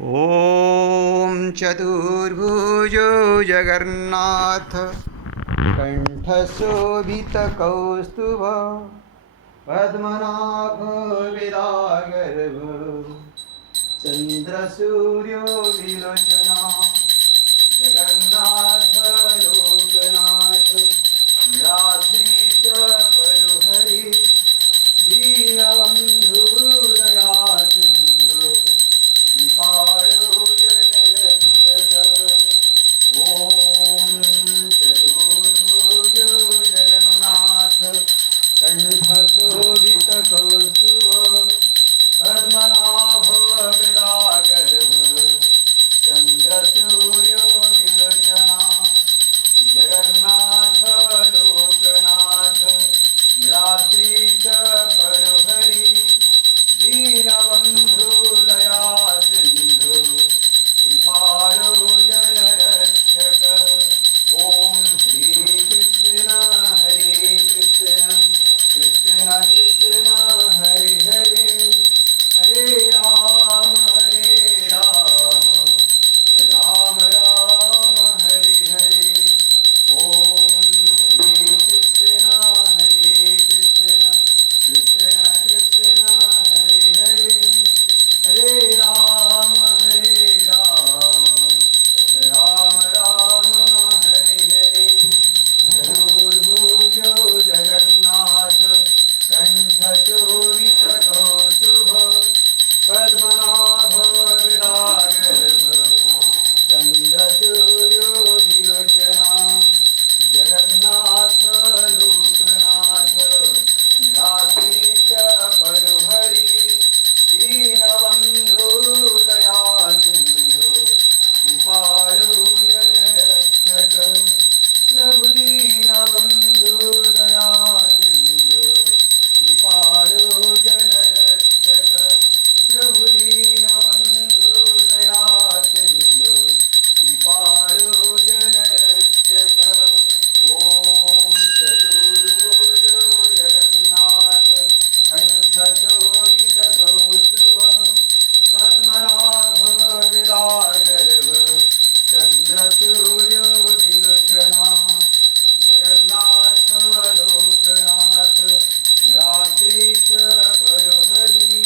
ॐ चतुर्भुजो जगन्नाथ कण्ठशोभितकौस्तुभ पद्मनाभ विरागर्भ चन्द्रसूर्यो विलोचना जगन्नाथ लोकनाथ निराद्रीश परुहरि दीनबन्धु दयासिन्धु कृपाळु जनरक्षक ॐ चतुर्भुज जगन्नाथ कण्ठशोभितकौस्तुभ पद्मनाभ विरागर्भ चन्द्रसूर्यो विलोचना जगन्नाथ लोकनाथ निराद्रीश परुहरि दीनबन्धु दयासिन्धु कृपाळु जनरक्षक ॐ हरे कृष्ण कृष्ण कृष्ण हरे हरे हरे राम राम राम हरे हरे ॐ हरे कृष्ण कृष्ण कृष्ण हरे हरे हरे राम राम राम हरे हरे चतुर्भुजो जगन्नाथ कण्ठशोभितकौस्तुभ पद्मनाभ विरागर्भ चन्द्रसूर्यो विलोचना जगन्नाथ लोकनाथ निराद्रीश परुहरि दीनबन्धु दयासिन्धु कृपाळु जनरक्षक प्रभु दीनबन्धु दयासिन्धु कृपाळु जनरक्षक प्रभु दीनबन्धु दयासिन्धु कृपाळु जनरक्षक ॐ चतुर्भुजो जगन्नाथ कण्ठशोभितकौस्तुभ पद्मनाभ विरागर्भ चन्द्रसूर्यो विलोचना जगन्नाथ लोकनाथ निराद्रीश परुहरि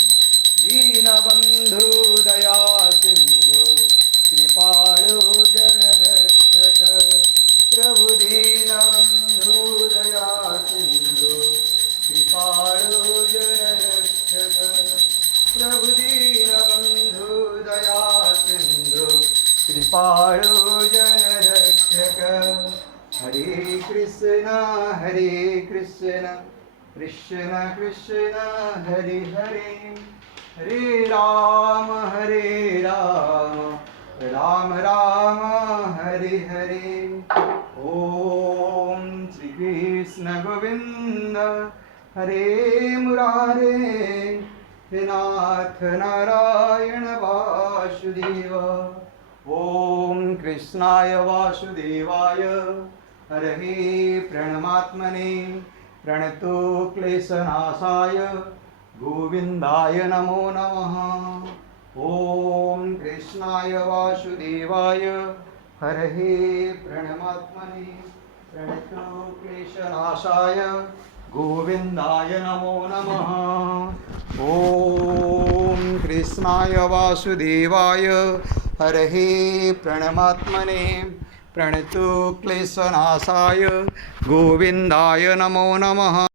दीनबन्धु दयासिन्धु कृपाळु जनरक्षक प्रभु दीनबन्धु दयासिन्धु कृपाळु जनरक्षक प्रभु दीनबन्धु दयासिन्धु कृपाळु जनरक्षक हरे कृष्ण कृष्ण कृष्ण हरे हरे हरे राम राम राम हरे हरे ॐ श्रीकृष्ण गोविन्द हरे मुरारे हे नाथ नारायण वासुदेव ॐ कृष्णाय वासुदेवाय हरये प्रणमात्मने प्रणतो क्लेशनाशाय गोविन्दाय नमो नमः ॐ कृष्णाय वासुदेवाय हरये प्रणमात्मने प्रणतो क्लेशनाशाय गोविन्दाय नमो नमः ॐ कृष्णाय वासुदेवाय हरये प्रणमात्मने प्रणतो क्लेशनाशाय गोविन्दाय नमो नमः।